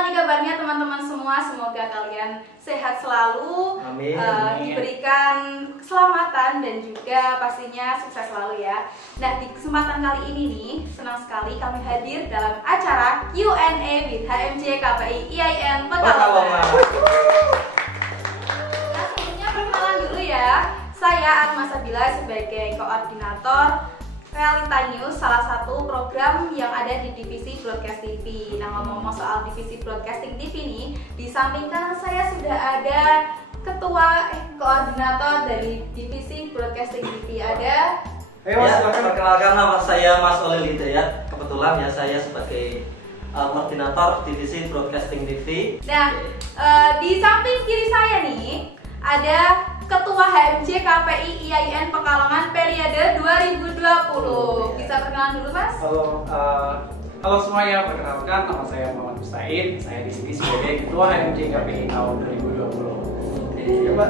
Gimana nih kabarnya teman-teman semua? Semoga kalian sehat selalu, Amin. diberikan keselamatan dan juga pastinya sukses selalu ya. Nah, di kesempatan kali ini nih, senang sekali kami hadir dalam acara Q&A with HMJ KPI IAIN Pekalongan. Nah, sebelumnya perkenalan dulu ya. Saya Atma Sabila sebagai koordinator Realita News, salah satu program yang ada di divisi Broadcast TV. Nah, ngomong-ngomong soal divisi Broadcasting TV nih, di samping kanan saya sudah ada ketua koordinator dari divisi Broadcasting TV. Ada perkenalkan nama saya Mas Olil Hidayat. Kebetulan ya saya sebagai koordinator divisi Broadcasting TV. Nah, di samping kiri saya nih ada Ketua HMJ KPI IAIN Pekalongan periode 2020. Bisa perkenalan dulu, Mas? Halo semuanya, perkenalkan nama saya Muhammad Mustain. Saya di sini sebagai Ketua HMJ KPI tahun 2020.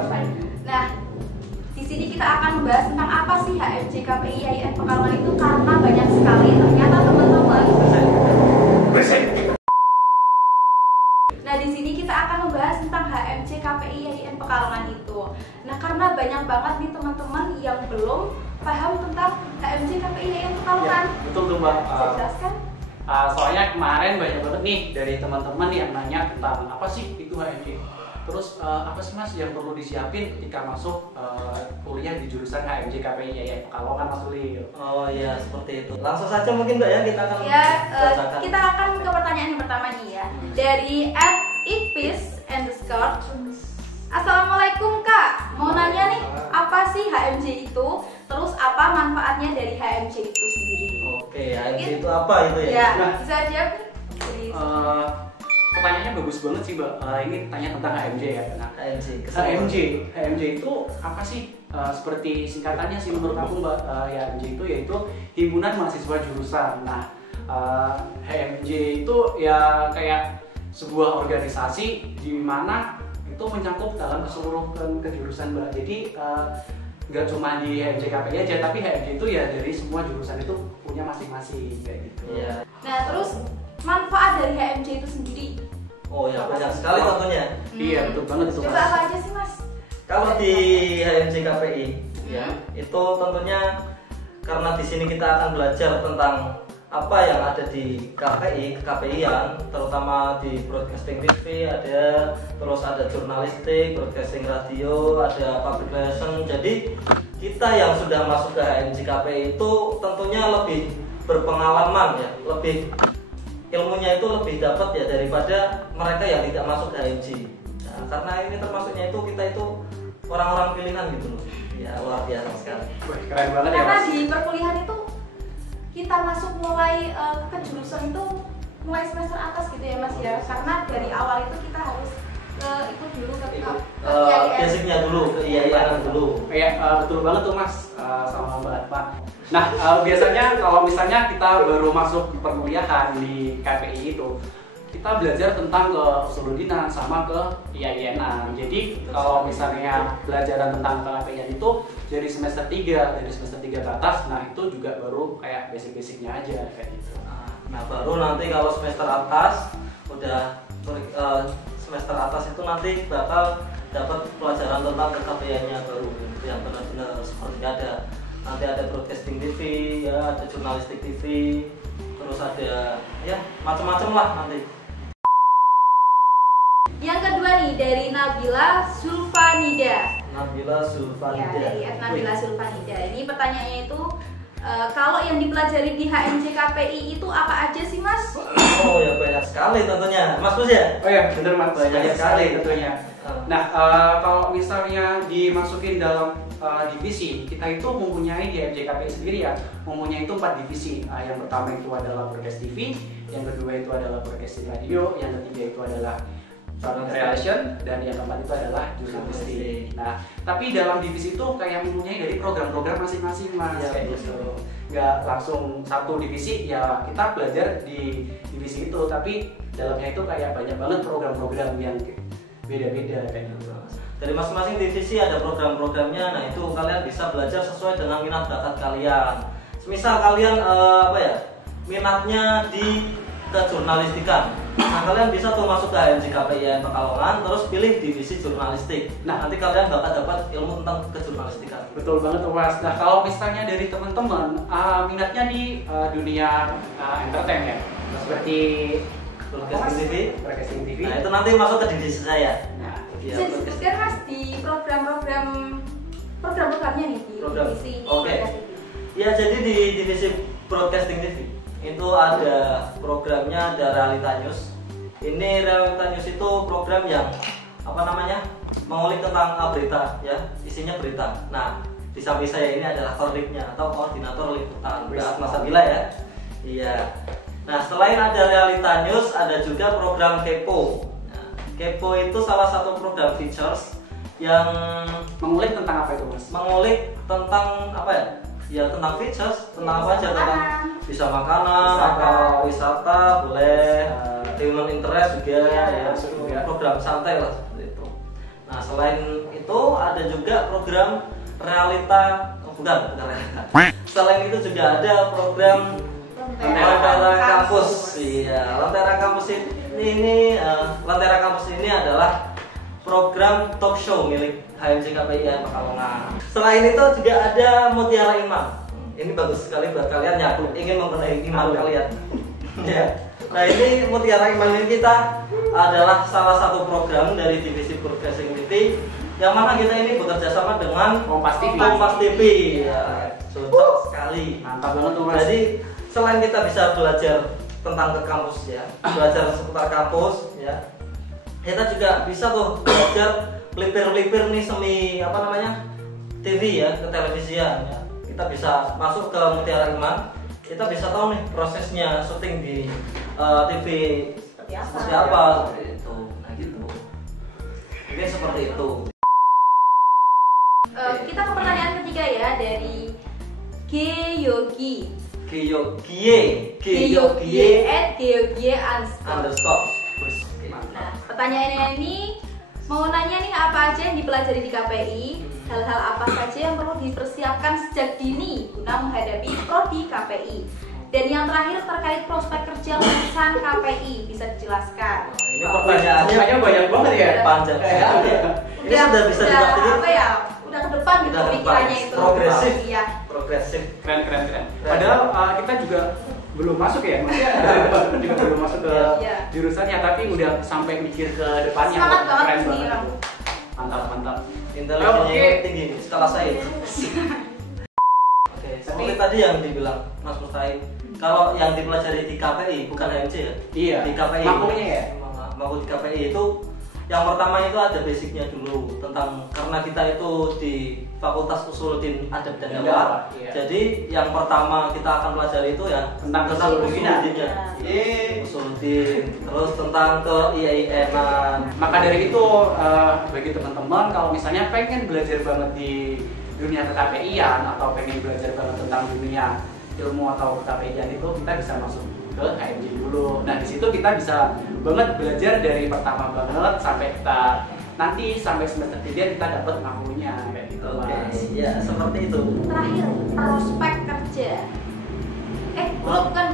Nah, di sini kita akan membahas tentang apa sih HMJ KPI IAIN Pekalongan itu, karena banyak sekali ternyata teman-teman. Nah, di sini kita akan membahas tentang HMJ KPI IAIN Pekalongan itu. Nah, karena banyak banget nih teman-teman yang belum paham tentang HMJ KPI IAIN Pekalongan. Ya, betul tuh Mbak. Bisa jelaskan? Soalnya kemarin banyak banget nih dari teman-teman yang nanya tentang apa sih itu HMJ. Terus apa sih Mas yang perlu disiapin ketika masuk kuliah di jurusan HMJ KPI IAIN Pekalongan, Mas Ulil? Oh iya, seperti itu. Langsung saja mungkin Mbak ya, kita akan bacakan. Kita akan ke pertanyaan yang pertama nih ya. Dari @ipis_. Assalamualaikum Kak, mau nanya nih, apa sih HMJ itu? Terus apa manfaatnya dari HMJ itu sendiri? Oke, HMJ itu apa itu ya? Ya, bisa jawab nih. Jadi, pertanyaannya bagus banget sih Mbak. Ini tanya tentang HMJ ya. Nah, HMJ itu apa sih? Seperti singkatannya sih menurut aku Mbak, ya HMJ itu yaitu Himpunan Mahasiswa Jurusan. Nah, HMJ itu ya kayak sebuah organisasi di mana itu mencakup dalam keseluruhan kejurusan Mbak. Jadi nggak cuma di HMJ KPI aja, tapi HMJ itu ya dari semua jurusan itu punya masing-masing kayak gitu. Iya. nah, terus manfaat dari HMJ itu sendiri? Oh ya, banyak sekali tentunya. Iya, betul banget itu Coba Mas. apa aja sih Mas? Kalau di HMJ KPI ya, itu tentunya karena di sini kita akan belajar tentang apa yang ada di KPI, KPI-an, terutama di broadcasting TV ada, terus ada jurnalistik, broadcasting radio, ada public relation. Jadi kita yang sudah masuk ke HMJ KPI itu tentunya lebih berpengalaman ya, lebih ilmunya itu lebih dapat ya daripada mereka yang tidak masuk ke HMJ. Nah, karena ini termasuknya itu kita itu orang-orang pilihan gitu loh. Ya luar biasa sekali. Wih, keren banget ya Karena Mas. di perkuliahan itu kita masuk mulai ke jurusan itu mulai semester atas gitu ya Mas ya. Karena dari awal itu kita harus ikut dulu ke Basicnya dulu, ke IAIN dulu. Iya, betul banget tuh Mas, sama Mbak Atma. Nah, biasanya kalau misalnya kita baru masuk perkuliahan di KPI itu, kita belajar tentang keusuludinan sama ke IAIN-an. Jadi kalau misalnya pelajaran tentang KPI itu dari semester 3 ke atas, nah itu juga baru kayak basic-basicnya aja kayak gitu. Nah baru nanti kalau semester atas udah semester atas itu nanti bakal dapat pelajaran tentang KPI-nya baru yang benar-benar seperti nanti ada broadcasting TV ya, ada jurnalistik TV, terus ada ya macam-macam lah nanti. Yang kedua nih dari Nabila Zulfanida. Ya, dari Nabila Zulfanida. Ini pertanyaannya itu kalau yang dipelajari di HMJ KPI itu apa aja sih Mas? Oh ya banyak sekali tentunya, Mas Bus ya? Oh ya bener Mas, Banyak sekali tentunya. Nah kalau misalnya dimasukin dalam divisi, kita itu mempunyai di HMJ KPI sendiri ya, mempunyai itu 4 divisi. Yang pertama itu adalah broadcast TV, yang kedua itu adalah broadcast radio, yang ketiga itu adalah public relation, dan yang keempat itu adalah jurnalistik. Nah, tapi dalam divisi itu kayak mempunyai dari program-program masing-masing Mas, ya, kayak gitu. Nggak langsung satu divisi ya kita belajar di divisi itu, tapi dalamnya itu kayak banyak banget program-program yang beda-beda kayak gitu. Dari masing-masing divisi ada program-programnya. Nah itu kalian bisa belajar sesuai dengan minat bakat kalian. Semisal kalian minatnya di kejurnalistikan. Nah, kalian bisa tuh masuk ke HMJ KPIN Pekalongan, terus pilih divisi jurnalistik. Nah, nanti kalian bakal dapat ilmu tentang kejurnalistikan. Betul banget tuh Mas. Nah, kalau misalnya dari teman-teman minatnya di dunia entertain ya, seperti Broadcasting TV. Broadcasting TV. Nah, itu nanti masuk ke divisi saya. Nah, Iya, Bisa disebutkan Mas di program-programnya nih di divisi Broadcasting TV. Ya, jadi di divisi Broadcasting TV itu ada programnya, ada Realita News. Ini Realita News itu program yang mengulik tentang berita ya, isinya berita. Nah, di samping saya ini adalah koordinatnya atau koordinator liputan Mbak Masabila ya. Iya. Nah, selain ada Realita News, ada juga program Kepo. Nah, Kepo itu salah satu program features yang mengulik tentang apa itu Mas? Mengulik tentang apa ya? Ya tentang features, tentang apa aja, tentang bisa makanan, atau wisata, boleh, human interest juga ya, program santai lah seperti itu. Nah, selain itu ada juga program realita, bukan realita. Selain itu juga ada program Lentera Kampus. Iya, Lentera Kampus ini Lentera Kampus ini adalah program talk show milik HMJ KPIN Pekalongan. Selain itu juga ada Mutiara Iman. Ini bagus sekali buat kalian yang ingin membenahi iman kalian. Ya. Nah, ini Mutiara Iman ini kita adalah salah satu program dari divisi Broadcasting TV yang mana kita ini bekerja sama dengan Kompas TV. Kompas TV. Ya, cocok sekali. Mantap banget tuh Mas. Jadi selain kita bisa belajar tentang ke kampus ya, belajar seputar kampus ya, kita juga bisa tuh belajar pelipir-pelipir nih semi TV ya, ke televisian ya. Kita bisa masuk ke Mutiara Iman, kita bisa tahu nih prosesnya syuting di TV seperti apa seperti itu. Nah gitu. Mungkin seperti itu. Kita ke pertanyaan ketiga ya dari Geyogi. Underscore. Nah, pertanyaannya ini mau nanya nih, apa aja yang dipelajari di KPI? Hal-hal apa saja yang perlu dipersiapkan sejak dini guna menghadapi prodi KPI? Dan yang terakhir terkait prospek kerja lulusan KPI, bisa dijelaskan? Ini pertanyaannya banyak banget ya. Panjang sekali. Ini sudah bisa dibahas udah ke depan gitu pikirannya itu. Progresif. Iya. Progresif. Keren. Padahal kita juga belum masuk ya, maksudnya juga belum masuk ke jurusannya, tapi udah sampai mikir ke depannya. Semangat banget keren sih. banget. Mantap. Intelijennya tinggi, skala saya. Oke, seperti tadi yang dibilang Mas Mustahil, kalau yang dipelajari di KPI bukan HMJ ya? Iya. Di KPI. Makunya ya? Maku di KPI itu yang pertama itu ada basicnya dulu tentang, karena kita itu di Fakultas Usuluddin Adab dan Dakwah. Iya. Jadi yang pertama kita akan pelajari itu ya tentang Usuluddinnya. Usuluddin, terus tentang ke IAIN-an. Maka dari itu bagi teman-teman kalau misalnya pengen belajar banget di dunia KPI-an atau pengen belajar banget tentang dunia ilmu atau KPI-an itu, kita bisa masuk ke HMJ dulu. Nah, di situ kita bisa banget belajar dari pertama banget sampai kita nanti sampai semester 3 kita dapat makunya kayak gitu. Oke, ya seperti itu. Terakhir, prospek kerja. Bukan.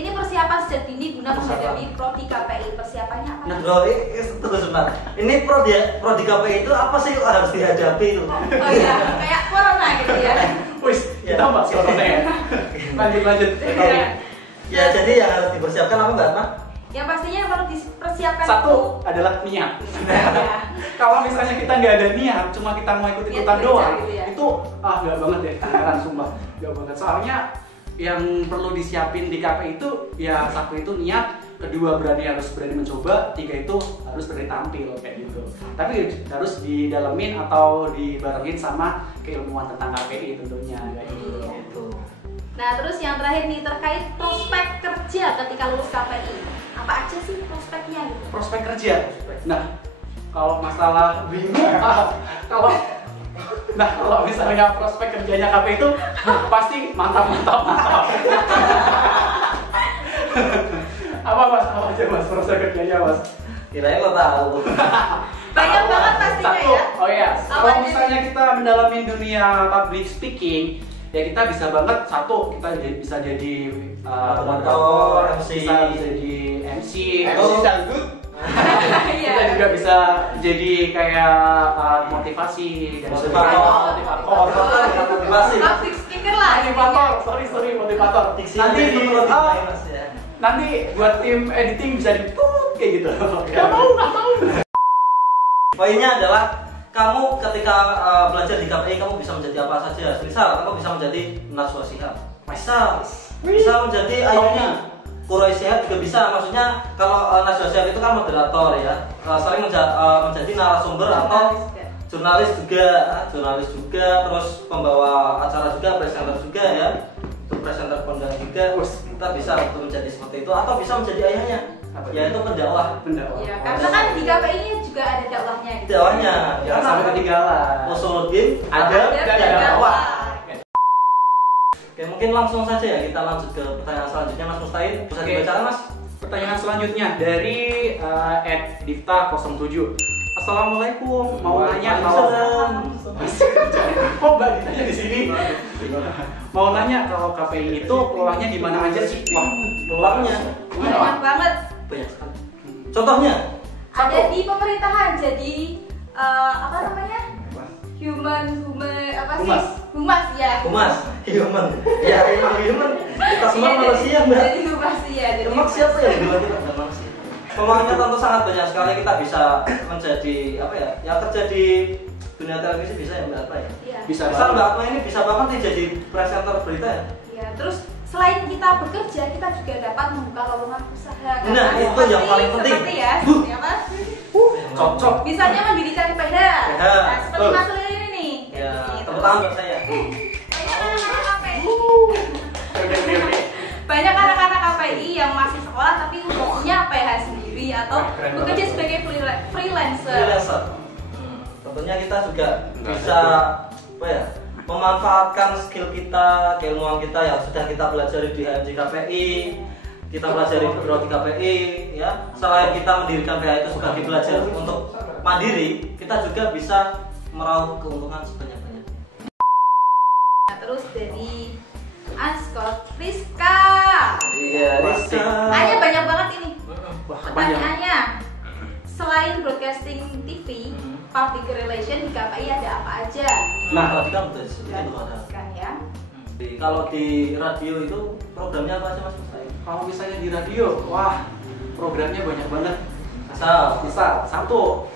Ini persiapan sejak dini guna menghadapi prodi KPI. Persiapannya apa? Nah, bro, tunggu sebentar. Ini prodi KPI itu apa sih yang harus dihadapi itu? Oh iya, kayak corona gitu ya. Wis, kita bahas corona ya. Lanjut. Ya, jadi yang harus dipersiapkan apa enggak, Pak? Yang pastinya yang perlu dipersiapkan satu adalah niat. Kalau misalnya kita nggak ada niat, cuma kita mau ikut-ikutan doang, gitu ya? itu nggak banget deh, beneran sumpah, nggak banget. Soalnya yang perlu disiapin di KPI itu ya satu itu niat, kedua harus berani mencoba, tiga itu harus berani tampil kayak gitu. Tapi harus didalemin atau dibarengin sama keilmuan tentang KPI tentunya kayak gitu. Nah, terus yang terakhir nih terkait prospek kerja ketika lulus KPI. Apa aja sih prospeknya gitu? Prospek kerja. Nah, kalau masalah bingung, kalau misalnya prospek kerjanya KPI itu pasti mantap. Apa aja mas prospek kerjanya mas? Kirain lo tahu. Banyak banget pastinya ya. Oh iya, kalau misalnya kita mendalami dunia public speaking, ya kita bisa banget satu kita bisa jadi moderator, MC, bisa jadi MC dangdut. kita juga bisa jadi kayak motivasi dan motivasi. Public speaker lah. motivator, sorry motivator. Nanti buat tim editing bisa ditut kayak gitu. Gak mau. Poinnya adalah kamu ketika belajar di KPI kamu bisa menjadi apa saja. Misal kamu bisa menjadi Najwa Shihab, bisa menjadi Ayuni, Quraish Shihab juga bisa. Maksudnya kalau Najwa Shihab itu kan moderator ya, sering menjadi narasumber atau jurnalis juga, terus pembawa acara juga, presenter juga ya, untuk presenter kondang juga. Kita bisa untuk menjadi seperti itu atau bisa menjadi ayahnya, yaitu pendakwah. Ya, karena kan di KPI ini juga ada dakwahnya gitu. Dakwahnya, Jangan sampai ketinggalan. Usuluddin ada dakwah. Oke, mungkin langsung saja ya kita lanjut ke pertanyaan selanjutnya, Mas Mustahil. Bisa dibacakan, Mas? Pertanyaan selanjutnya dari @difta07. Assalamualaikum, mau nanya kalau Mbak ditanya di sini. Mau nanya kalau KPI itu peluangnya di mana aja sih? Wah, Peluangnya Banyak banget. banyak sekali. Contohnya? Ada di pemerintahan, jadi apa namanya? Humas ya. Human. Ya, emang human. Kita semua manusia, Mbak. Jadi humas ya. Emang siapa yang bilang kita bukan manusia? Peluangnya tentu sangat banyak sekali. Kita bisa menjadi apa ya? Yang terjadi dunia televisi bisa ya, Mbak, apa ya? Iya. bisa Misal Mbak Akma ini bisa banget nih jadi presenter berita ya. Ya, terus selain kita bekerja, kita juga dapat membuka lowongan usaha. Nah, itu yang paling penting. Seperti ya, seperti apa? cocok. Misalnya mendirikan sepeda. Nah, seperti Mas Lili ini nih. Ya, Gitu. tepuk tangan buat saya. Banyak anak-anak KPI. Banyak anak-anak KPI yang masih sekolah tapi udah punya PH sendiri atau Keren bekerja banget. sebagai freelancer. Freelancer. Tentunya kita juga bisa apa ya? Memanfaatkan skill kita, keilmuan kita yang sudah kita pelajari di HMJ KPI, kita pelajari di KPI, ya. Selain kita mendirikan PH itu sebagai belajar untuk mandiri, kita juga bisa meraup keuntungan sebanyak-banyaknya. Nah, terus dari Ascot Rizka. Iya, Rizka. Hanya banyak banget ini. Wah, panjang. Pertanyaannya, selain broadcasting TV, public relation di KPI ada apa aja? Nah, tadi kamu tuh itu ada. Kan ya. Kalau di radio itu programnya apa aja, Mas? Kalau misalnya di radio, wah programnya banyak banget. Misal Satu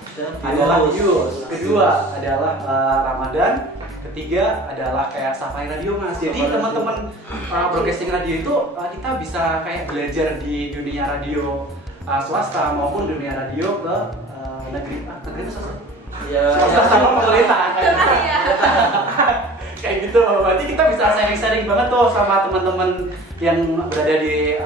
adalah news, kedua adalah Ramadan, ketiga adalah kayak Safari Radio, Mas. Jadi teman-teman broadcasting radio itu kita bisa kayak belajar di dunia radio swasta maupun dunia radio ke negeri itu swasta. ya, Swasta sama pemerintah. Iya. Kayak gitu. Berarti kita bisa sharing-sharing banget tuh sama teman-teman yang berada di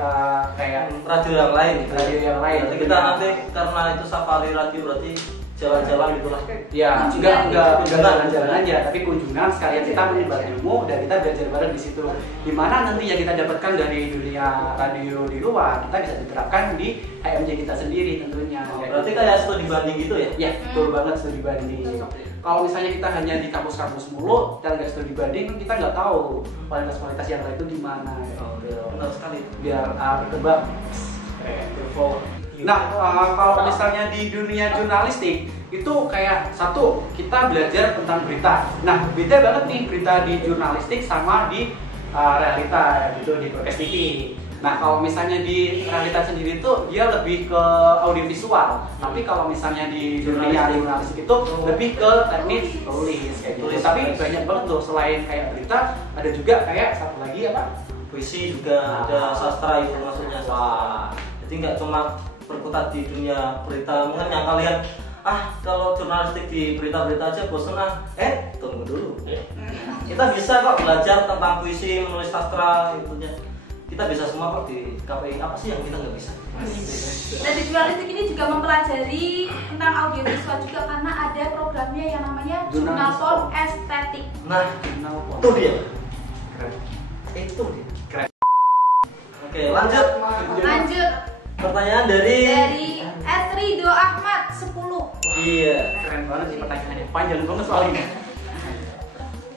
kayak radio yang lain gitu. Radio yang lain. Berarti kita nanti karena itu Safari Radio berarti jalan-jalan gitu lah. Ya, Kunjungan enggak gitu. jalan-jalan aja, tapi kunjungan sekalian kita menimba ilmu dan kita belajar bareng di situ. Dimana nanti yang kita dapatkan dari dunia radio di luar, kita bisa diterapkan di HMJ kita sendiri tentunya. Berarti kayak studi banding gitu ya? Ya, betul banget studi banding. Kalau misalnya kita hanya di kampus-kampus mulu, kita nggak studi banding, kita nggak tahu kualitas-kualitas yang lain itu gimana. Benar sekali. Biar berkembang. Nah, kalau misalnya di dunia jurnalistik itu kayak satu kita belajar tentang berita. Nah, beda banget nih berita di jurnalistik sama di realita gitu di broadcast TV. Nah, kalau misalnya di realita sendiri itu dia lebih ke audiovisual. Tapi kalau misalnya di dunia jurnalistik itu lebih ke teknis tulis kayak gitu. Tapi banyak banget tuh selain kayak berita ada juga kayak satu lagi apa? Puisi juga ada, sastra itu maksudnya. Wah. Jadi nggak cuma berkutat di dunia berita. Mungkin yang kalian kalau jurnalistik di berita-berita aja bosen tunggu dulu. Kita bisa kok belajar tentang puisi, menulis sastra itunya. Kita bisa semua kok di KPI. Apa sih yang kita nggak bisa? Dan di jurnalistik ini juga mempelajari tentang audiovisual juga karena ada programnya yang namanya Jurnal Form Estetik. Nah, itu dia. Keren. Itu dia. Keren. Oke, lanjut. Lanjut Pertanyaan dari Esrido Ahmad 10. Iya. Keren banget sih pertanyaannya, panjang banget soalnya.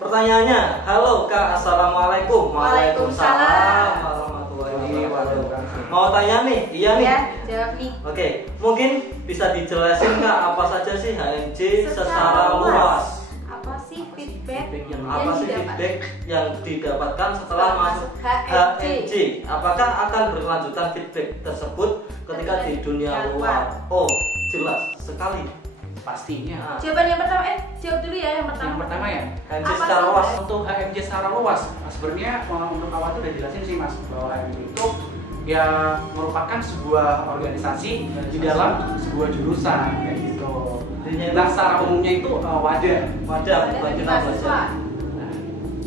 pertanyaannya, halo Kak, assalamualaikum. Waalaikumsalam warahmatullahi wabarakatuh. Mau tanya nih, iya nih. Ya, jawab nih. Oke, mungkin bisa dijelasin Kak, apa saja sih HMJ secara luas? Apa sih feedback Apa sih feedback yang didapatkan setelah masuk HMJ? Apakah akan berkelanjutan feedback tersebut ketika di dunia luar? Oh, jelas sekali. Pastinya. Jawaban yang pertama, jawab dulu ya yang pertama. Yang pertama ya, HMJ Apa secara sih? luas. untuk HMJ secara luas, sebenarnya untuk awal itu udah jelasin sih Mas bahwa HMJ itu ya merupakan sebuah organisasi di dalam sebuah jurusan kayak gitu. Nah, secara umumnya itu wadah Wadah Ada buat bagi kita mahasiswa. belajar. Nah,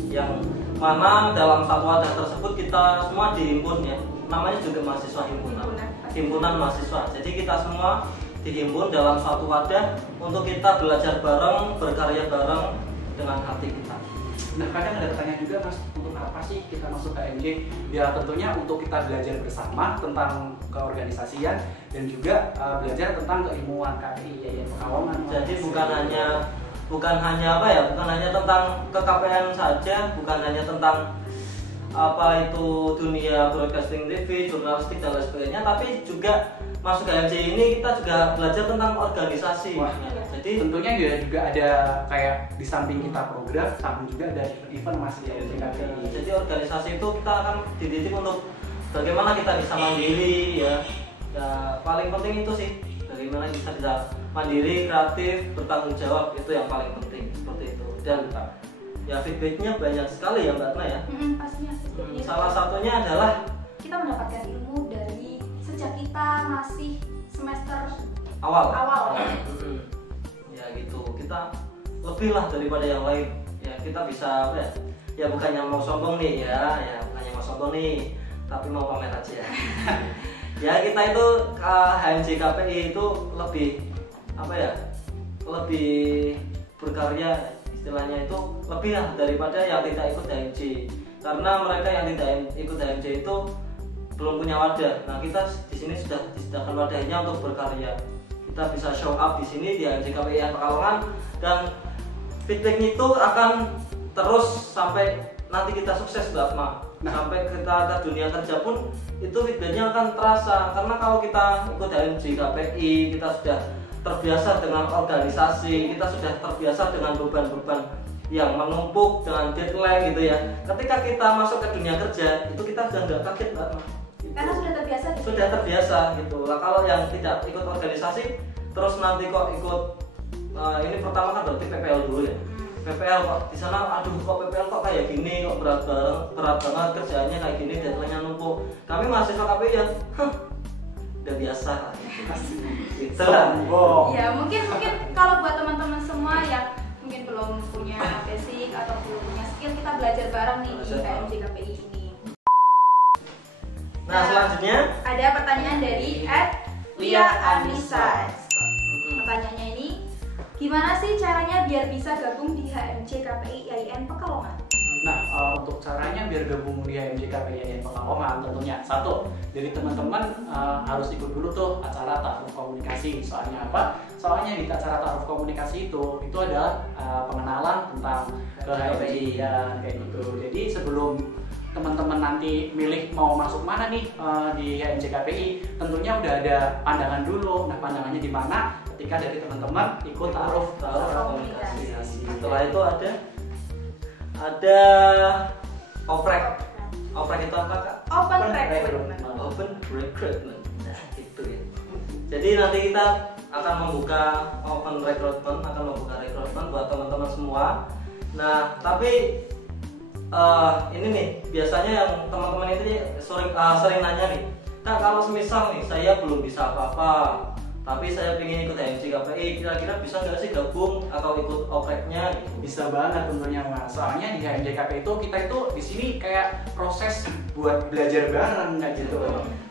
yang mana dalam satu wadah tersebut kita semua dihimpun ya. Namanya juga mahasiswa himpunan. Himpunan mahasiswa. Jadi kita semua dihimpun dalam suatu wadah untuk kita belajar bareng, berkarya bareng dengan hati kita. Nah, kadang ada pertanyaan juga Mas, untuk apa sih kita masuk HMJ? Ya tentunya untuk kita belajar bersama tentang keorganisasian dan juga belajar tentang keilmuan KPI, yaitu Pekalongan. Jadi bukan hanya apa ya, bukan hanya tentang ke-KPN saja, bukan hanya tentang apa itu dunia broadcasting TV, jurnalistik dan lain sebagainya, tapi juga masuk HMJ ini kita juga belajar tentang organisasi. Wah, jadi tentunya juga ada kayak di samping kita program, samping juga ada event Mas di HMJ KPI. jadi organisasi itu kita akan dididik untuk bagaimana kita bisa mandiri ya. Ya paling penting itu sih, bagaimana kita bisa mandiri, kreatif, bertanggung jawab, itu yang paling penting seperti itu. Dan ya feedbacknya banyak sekali ya Mbak Atma ya. Pastinya. Salah satunya adalah Kita mendapatkan ilmu dari sejak kita masih semester awal. Ya gitu, kita lebih lah daripada yang lain. Ya kita bisa apa ya? Ya bukannya mau sombong nih ya bukannya mau sombong nih, tapi mau pamer aja. Ya kita itu HMJ KPI itu lebih apa ya? Lebih berkarya, istilahnya itu lebih lah daripada yang tidak ikut HMJ. Karena mereka yang tidak ikut HMJ itu belum punya wadah. Nah kita di sini sudah disediakan wadahnya untuk berkarya. Kita bisa show up di sini di HMJ KPI Pekalongan, dan feedbacknya itu akan terus sampai nanti kita sukses Mbak Atma. Sampai kita ke dunia kerja pun itu feedbacknya akan terasa. Karena kalau kita ikut HMJ KPI, kita sudah terbiasa dengan organisasi, kita sudah terbiasa dengan beban-beban yang menumpuk, dengan deadline gitu ya. Ketika kita masuk ke dunia kerja, itu kita sudah nggak kaget Mbak Atma. karena sudah terbiasa. Sudah terbiasa gitu lah. Kalau yang tidak ikut organisasi terus nanti kok ikut ini pertama kan berarti PPL dulu ya. PPL kok di sana, aduh kok PPL kok kayak gini, kok berat banget kerjaannya kayak gini, deadline-nya numpuk. Kami mahasiswa KPI ya, udah biasa lah gitu lah. Ya mungkin kalau buat teman-teman semua yang mungkin belum punya basic atau belum punya skill, kita belajar bareng nih di HMJ KPI ini. Nah selanjutnya ada pertanyaan dari Lia Anissa. Pertanyaannya ini, gimana sih caranya biar bisa gabung di HMJ KPI IAIN Pekalongan? Nah, untuk caranya biar gabung di HMJ KPI IAIN Pekalongan tentunya satu, dari teman-teman harus ikut dulu tuh acara ta'aruf komunikasi. Soalnya apa? Soalnya di acara ta'aruf komunikasi itu adalah pengenalan tentang ke HMJ ya, kayak gitu. Jadi sebelum teman-teman nanti milih mau masuk mana nih di HMJ KPI, tentunya udah ada pandangan dulu. Nah, pandangannya di mana? Ketika dari teman-teman ikut ta'aruf komunikasi. Setelah itu ada oprek. Oprek itu apa Kak? Open recruitment. Open recruitment. Nah, gitu ya. Jadi nanti kita akan membuka open recruitment, buat teman-teman semua. Nah, tapi ini nih biasanya yang teman-teman itu sering nanya nih, Kak, kalau semisal nih saya belum bisa apa-apa, tapi saya ingin ikut HMJ KPI, kira-kira bisa nggak sih gabung atau ikut opreknya? Bisa banget tentunya Mas. Soalnya di HMJ KPI itu kita itu di sini kayak proses buat belajar bareng kayak gitu.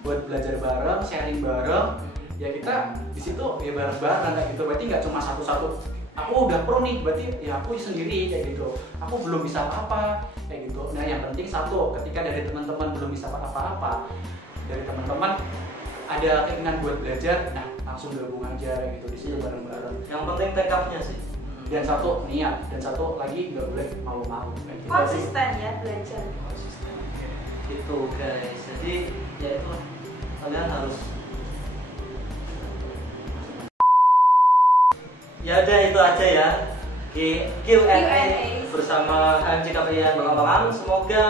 Buat belajar bareng, sharing bareng. Ya kita di situ ya bareng-bareng kayak gitu. Berarti nggak cuma satu-satu. Aku udah pro nih, berarti ya aku sendiri kayak gitu. Aku belum bisa apa-apa kayak gitu. Nah, yang penting satu, ketika dari teman-teman belum bisa apa-apa, dari teman-teman ada keinginan buat belajar, nah langsung gabung aja gitu di situ bareng-bareng. Yang penting tekadnya sih. Dan satu niat, dan satu lagi nggak boleh malu-malu. Gitu. Konsisten ya belajar. Konsisten. Itu guys, jadi ya itu kalian harus ya udah itu aja ya Q&A bersama HMC KPI Pekalongan. Semoga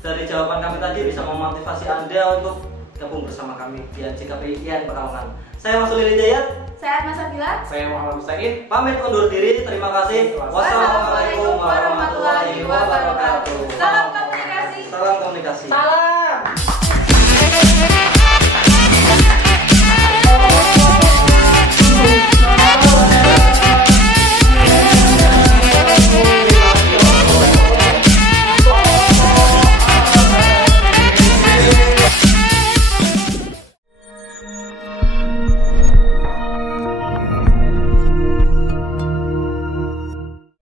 dari jawaban kami tadi bisa memotivasi Anda untuk gabung bersama kami di HMC KPI Pekalongan. Saya Mas Ulil Hidayat, Saya Mas Sabila. Saya Muhammad Mustaqim. pamit undur diri. Terima kasih. Wassalamualaikum warahmatullahi wabarakatuh. Salam komunikasi. Salam komunikasi. Salam